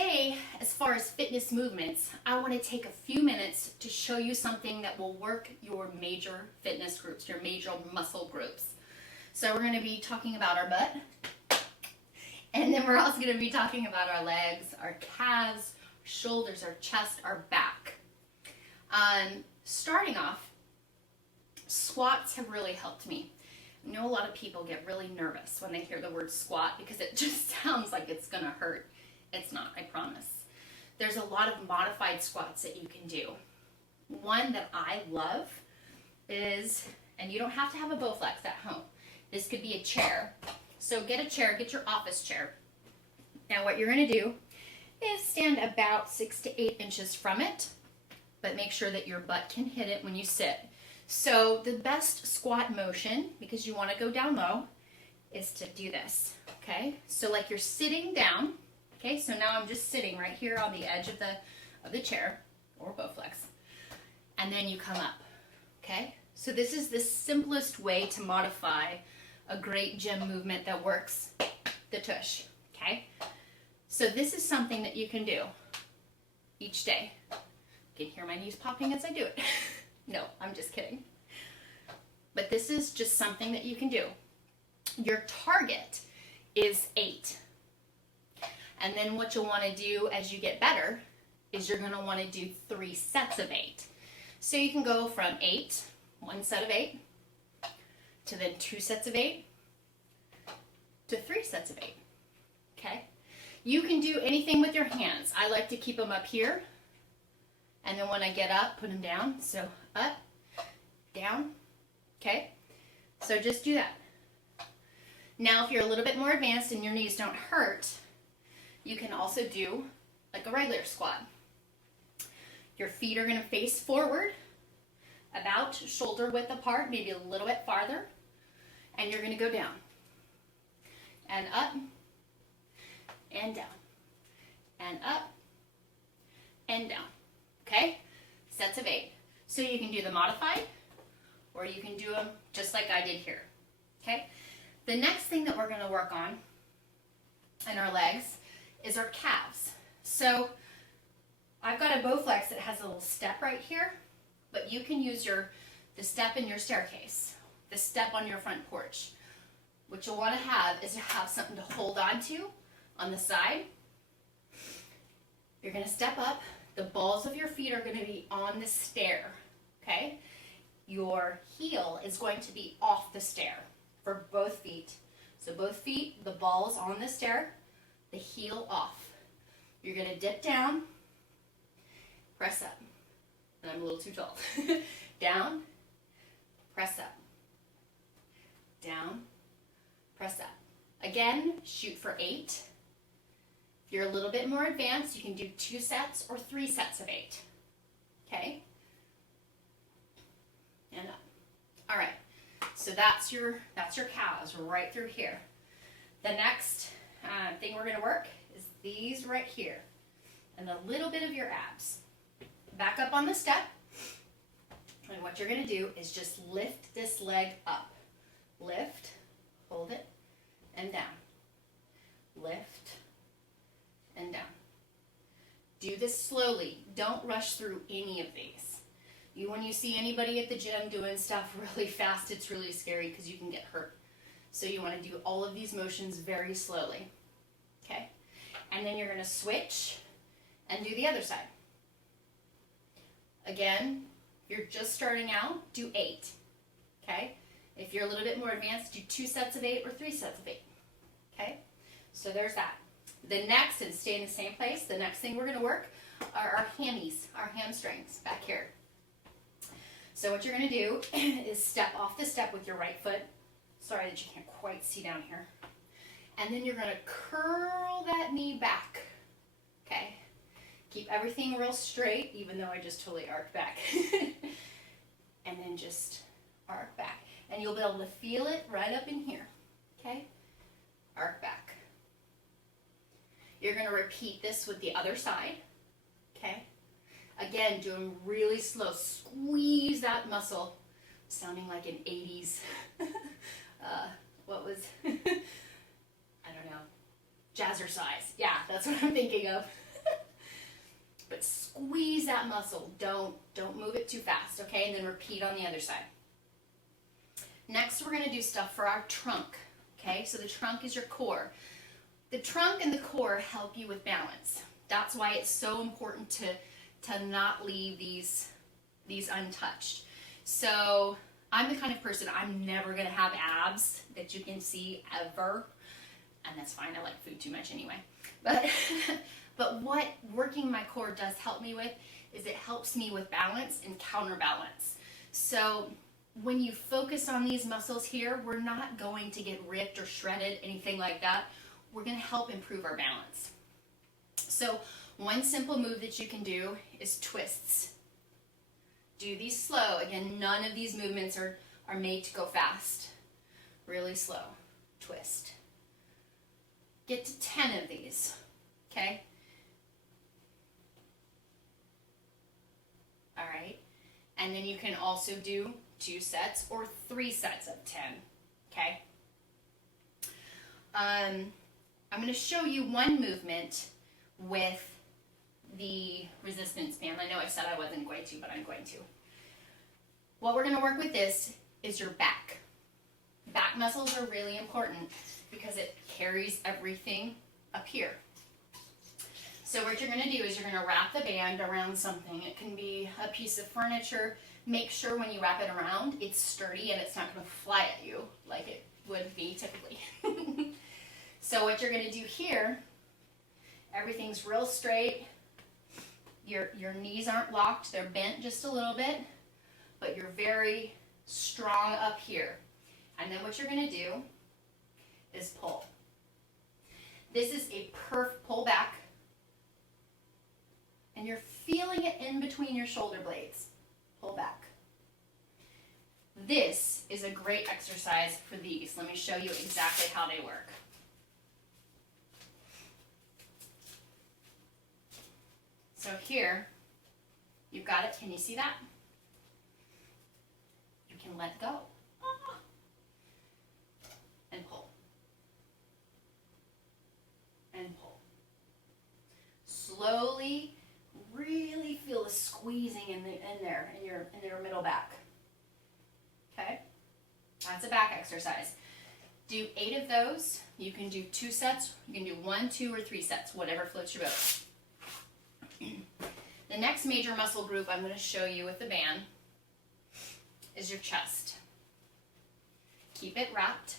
today, as far as fitness movements, I want to take a few minutes to show you something that will work your major fitness groups, your major muscle groups. So we're going to be talking about our butt, and then we're also going to be talking about our legs, our calves, our shoulders, our chest, our back. Starting off, squats have really helped me. I know a lot of people get really nervous when they hear the word squat because it just sounds like it's going to hurt. It's not, I promise. There's a lot of modified squats that you can do. One that I love is, and you don't have to have a Bowflex at home. This could be a chair. So get a chair, get your office chair. Now what you're going to do is stand about 6 to 8 inches from it, but make sure that your butt can hit it when you sit. So the best squat motion, because you want to go down low, is to do this, okay? So like you're sitting down, okay? So now I'm just sitting right here on the edge of the chair, or Bowflex, and then you come up, okay? So this is the simplest way to modify a great gym movement that works the tush, okay? So this is something that you can do each day. You can hear my knees popping as I do it. No, I'm just kidding. But this is just something that you can do. Your target is 8. And then what you'll want to do as you get better is you're going to want to do 3 sets of 8. So you can go from 8, 1 set of 8, to then 2 sets of 8, to 3 sets of 8. Okay? You can do anything with your hands. I like to keep them up here. And then when I get up, put them down. So up, down, okay? So just do that. Now if you're a little bit more advanced and your knees don't hurt, you can also do like a regular squat. Your feet are gonna face forward, about shoulder width apart, maybe a little bit farther, and you're gonna go down, and up, and down, and up, and down. Okay, sets of 8. So you can do the modified, or you can do them just like I did here. Okay, the next thing that we're going to work on in our legs is our calves. So I've got a Bowflex that has a little step right here, but you can use the step in your staircase, the step on your front porch. What you'll want to have is to have something to hold on to on the side. You're going to step up. The balls of your feet are going to be on the stair, okay? Your heel is going to be off the stair for both feet. So both feet, the balls on the stair, the heel off. You're going to dip down, press up. And I'm a little too tall. Down, press up. Down, press up. Again, shoot for 8. If you're a little bit more advanced, you can do 2 sets or 3 sets of 8. Okay? And up. All right. So that's your calves right through here. The next thing we're going to work is these right here, and a little bit of your abs. Back up on the step, and what you're going to do is just lift this leg up. Lift, hold it, and down. Lift, and down. Do this slowly. Don't rush through any of these. When you see anybody at the gym doing stuff really fast, it's really scary because you can get hurt. So you want to do all of these motions very slowly. Okay? And then you're going to switch and do the other side. Again, if you're just starting out, do 8. Okay? If you're a little bit more advanced, do 2 sets of 8 or 3 sets of 8. Okay? So there's that. The next, and stay in the same place, the next thing we're going to work are our hammies, our hamstrings back here. So what you're going to do is step off the step with your right foot. Sorry that you can't quite see down here. And then you're going to curl that knee back. Okay? Keep everything real straight, even though I just totally arced back. And then just arc back. And you'll be able to feel it right up in here. Okay? Arc back. You're going to repeat this with the other side, okay? Again, doing really slow. Squeeze that muscle. Sounding like an 80s, what was, I don't know, jazzercise. Yeah, that's what I'm thinking of. but squeeze that muscle. Don't move it too fast, okay? And then repeat on the other side. Next, we're gonna do stuff for our trunk, okay? So the trunk is your core. The trunk and the core help you with balance. That's why it's so important to not leave these untouched. So I'm the kind of person, I'm never gonna have abs that you can see ever. And that's fine, I like food too much anyway. But what working my core does help me with is it helps me with balance and counterbalance. So when you focus on these muscles here, we're not going to get ripped or shredded, anything like that. We're gonna help improve our balance. So one simple move that you can do is twists. Do these slow. Again, none of these movements are made to go fast. Really slow. Twist. Get to 10 of these, okay? All right. And then you can also do 2 sets or 3 sets of 10, okay? I'm going to show you one movement with the resistance band. I know I said I wasn't going to, but I'm going to. What we're going to work with this is your back. Back muscles are really important because it carries everything up here. So what you're going to do is you're going to wrap the band around something. It can be a piece of furniture. Make sure when you wrap it around, it's sturdy and it's not going to fly at you like it would be typically. So what you're going to do here, everything's real straight. Your knees aren't locked. They're bent just a little bit, but you're very strong up here. And then what you're going to do is pull. This is a pull back. And you're feeling it in between your shoulder blades. Pull back. This is a great exercise for these. Let me show you exactly how they work. So here, you've got it. Can you see that? You can let go. And pull. And pull. Slowly, really feel the squeezing in your middle back. Okay? That's a back exercise. Do 8 of those. You can do 2 sets. You can do 1, 2, or 3 sets, whatever floats your boat. The next major muscle group I'm going to show you with the band is your chest. Keep it wrapped.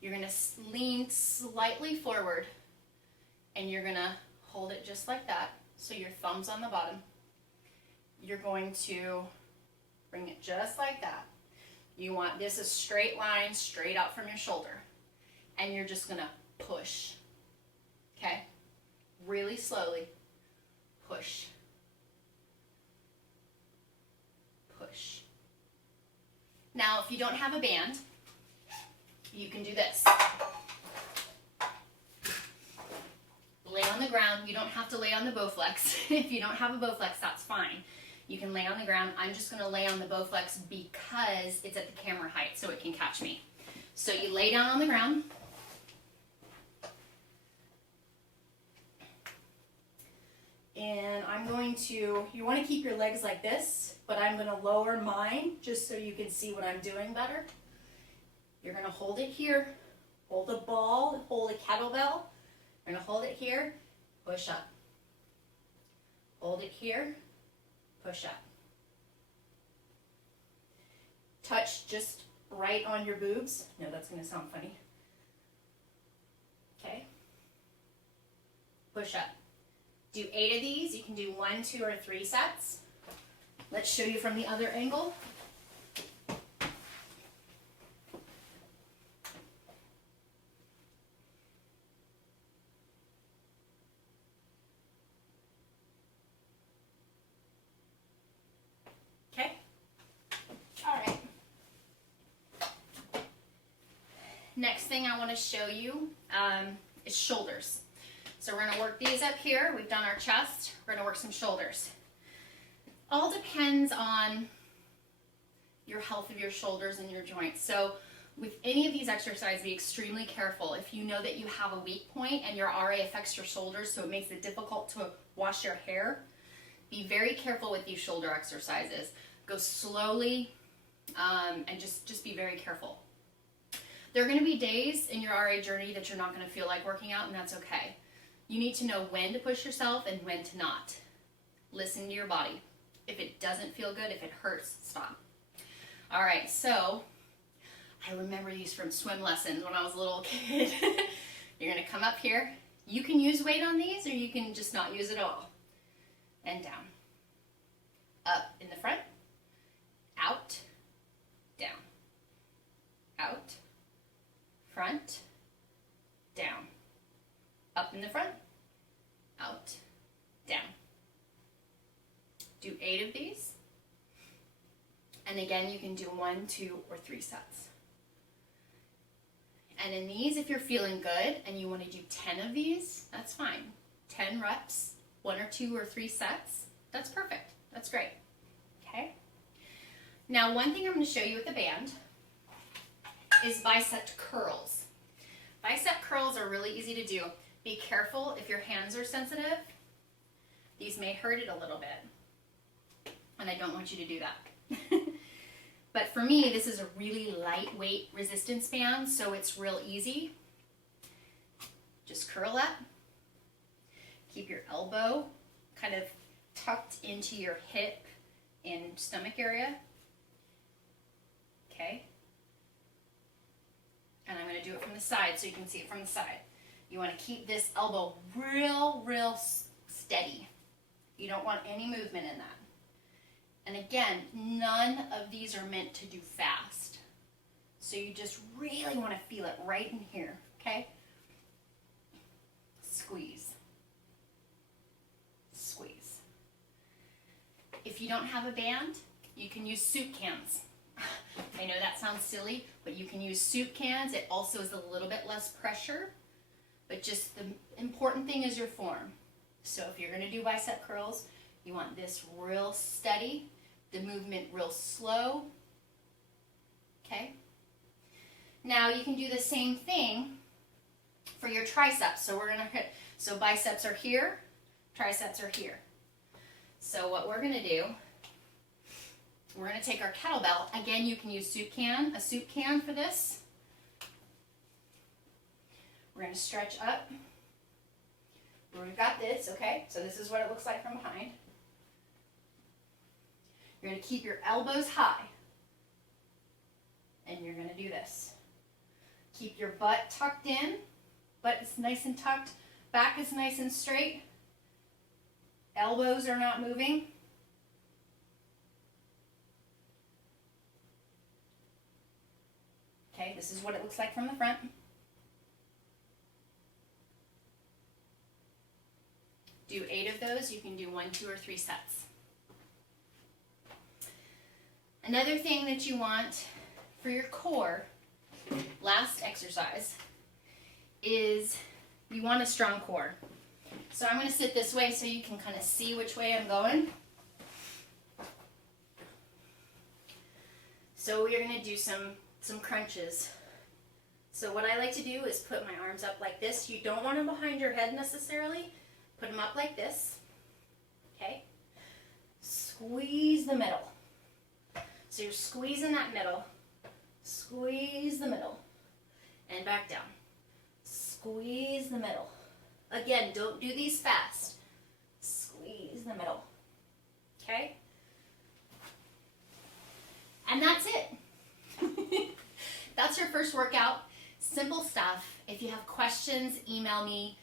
You're going to lean slightly forward and you're going to hold it just like that. So your thumb's on the bottom. You're going to bring it just like that. You want this a straight line, straight out from your shoulder. And you're just going to push. Okay? Really slowly. Push. Push. Now, if you don't have a band, you can do this. Lay on the ground. You don't have to lay on the Bowflex. If you don't have a Bowflex, that's fine. You can lay on the ground. I'm just going to lay on the Bowflex because it's at the camera height so it can catch me. So you lay down on the ground. And I'm going to, you want to keep your legs like this, but I'm going to lower mine just so you can see what I'm doing better. You're going to hold it here, hold a ball, hold a kettlebell. You're going to hold it here, push up. Hold it here, push up. Touch just right on your boobs. No, that's going to sound funny. Okay. Push up. Do 8 of these. You can do 1, 2, or 3 sets. Let's show you from the other angle. Okay? All right. Next thing I want to show you is shoulders. So we're going to work these up here. We've done our chest. We're going to work some shoulders. All depends on your health of your shoulders and your joints. So with any of these exercises, be extremely careful. If you know that you have a weak point and your RA affects your shoulders, so it makes it difficult to wash your hair, be very careful with these shoulder exercises. Go slowly, and just be very careful. There are going to be days in your RA journey that you're not going to feel like working out, and that's okay. You need to know when to push yourself and when to not. Listen to your body. If it doesn't feel good, if it hurts, stop. All right, so I remember these from swim lessons when I was a little kid. You're going to come up here. You can use weight on these, or you can just not use it at all. And down. Up in the front. Out. Down. Out. Front. Down. Up in the front. Out. Down. Do 8 of these. And again, you can do 1, 2, or 3 sets. And in these, if you're feeling good and you want to do 10 of these, that's fine. 10 reps, 1 or 2 or 3 sets, that's perfect. That's great. Okay? Now, one thing I'm going to show you with the band is bicep curls. Bicep curls are really easy to do. Be careful if your hands are sensitive. These may hurt it a little bit, and I don't want you to do that. But for me, this is a really lightweight resistance band, so it's real easy. Just curl up. Keep your elbow kind of tucked into your hip and stomach area. Okay? And I'm going to do it from the side so you can see it from the side. You want to keep this elbow real steady. You don't want any movement in that. And again, none of these are meant to do fast. So you just really want to feel it right in here, okay? Squeeze. Squeeze. If you don't have a band, you can use soup cans. I know that sounds silly, but you can use soup cans. It also is a little bit less pressure, but just the important thing is your form. So if you're going to do bicep curls, you want this real steady, the movement real slow, okay? Now you can do the same thing for your triceps. So we're going to hit, so biceps are here, triceps are here. So what we're going to do, we're going to take our kettlebell. Again, you can use a soup can for this. We're going to stretch up. We've got this, okay? So this is what it looks like from behind. You're going to keep your elbows high. And you're going to do this. Keep your butt tucked in. Butt is nice and tucked. Back is nice and straight. Elbows are not moving. Okay, this is what it looks like from the front. Do 8 of those. You can do 1, 2, or 3 sets. Another thing that you want for your core, last exercise, is you want a strong core. So I'm going to sit this way so you can kind of see which way I'm going. So we're going to do some crunches. So what I like to do is put my arms up like this. You don't want them behind your head necessarily. Put them up like this. Okay? Squeeze the middle. So you're squeezing that middle. Squeeze the middle. And back down. Squeeze the middle. Again, don't do these fast. Squeeze the middle. Okay? And that's it. That's your first workout. Simple stuff. If you have questions, email me,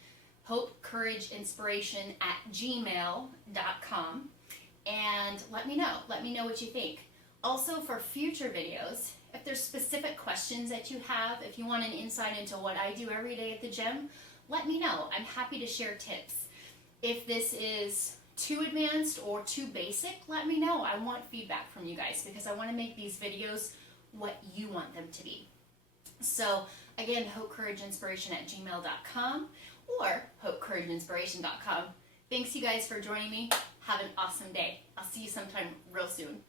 hopecourageinspiration@gmail.com, and let me know. Let me know what you think. Also, for future videos, if there's specific questions that you have, if you want an insight into what I do every day at the gym, let me know. I'm happy to share tips. If this is too advanced or too basic, let me know. I want feedback from you guys because I want to make these videos what you want them to be. So again, hopecourageinspiration@gmail.com or hopecourageinspiration.com. Thanks you guys for joining me. Have an awesome day. I'll see you sometime real soon.